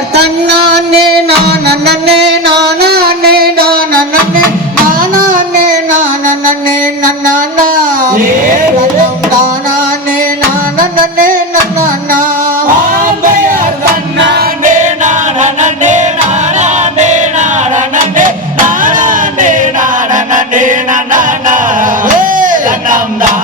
அவர் தன்னானே நான் அண்ணனே நானே நான் அண்ணனே நானே நான் அண்ணனே நன்னானா நானே நான் அண்ணனே நன்னானா நம் தான்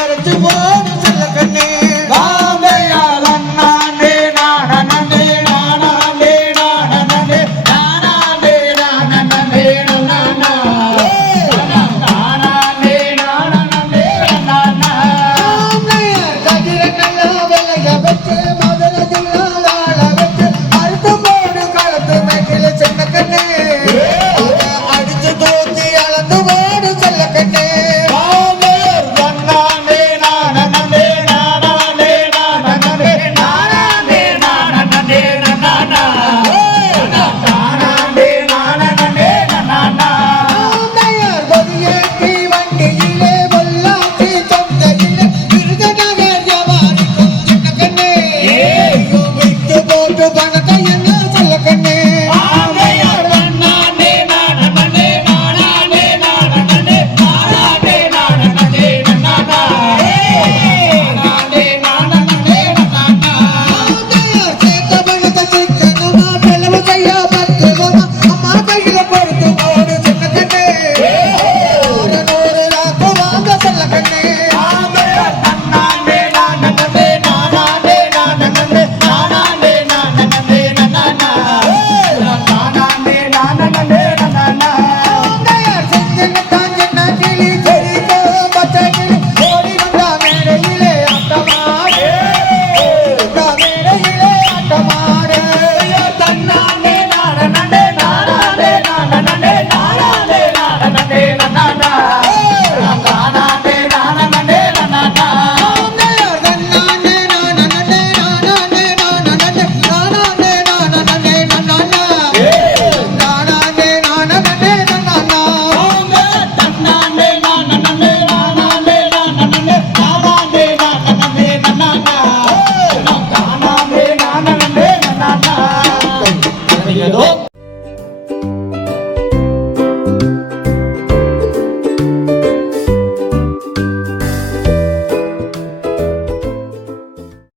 I gotta do what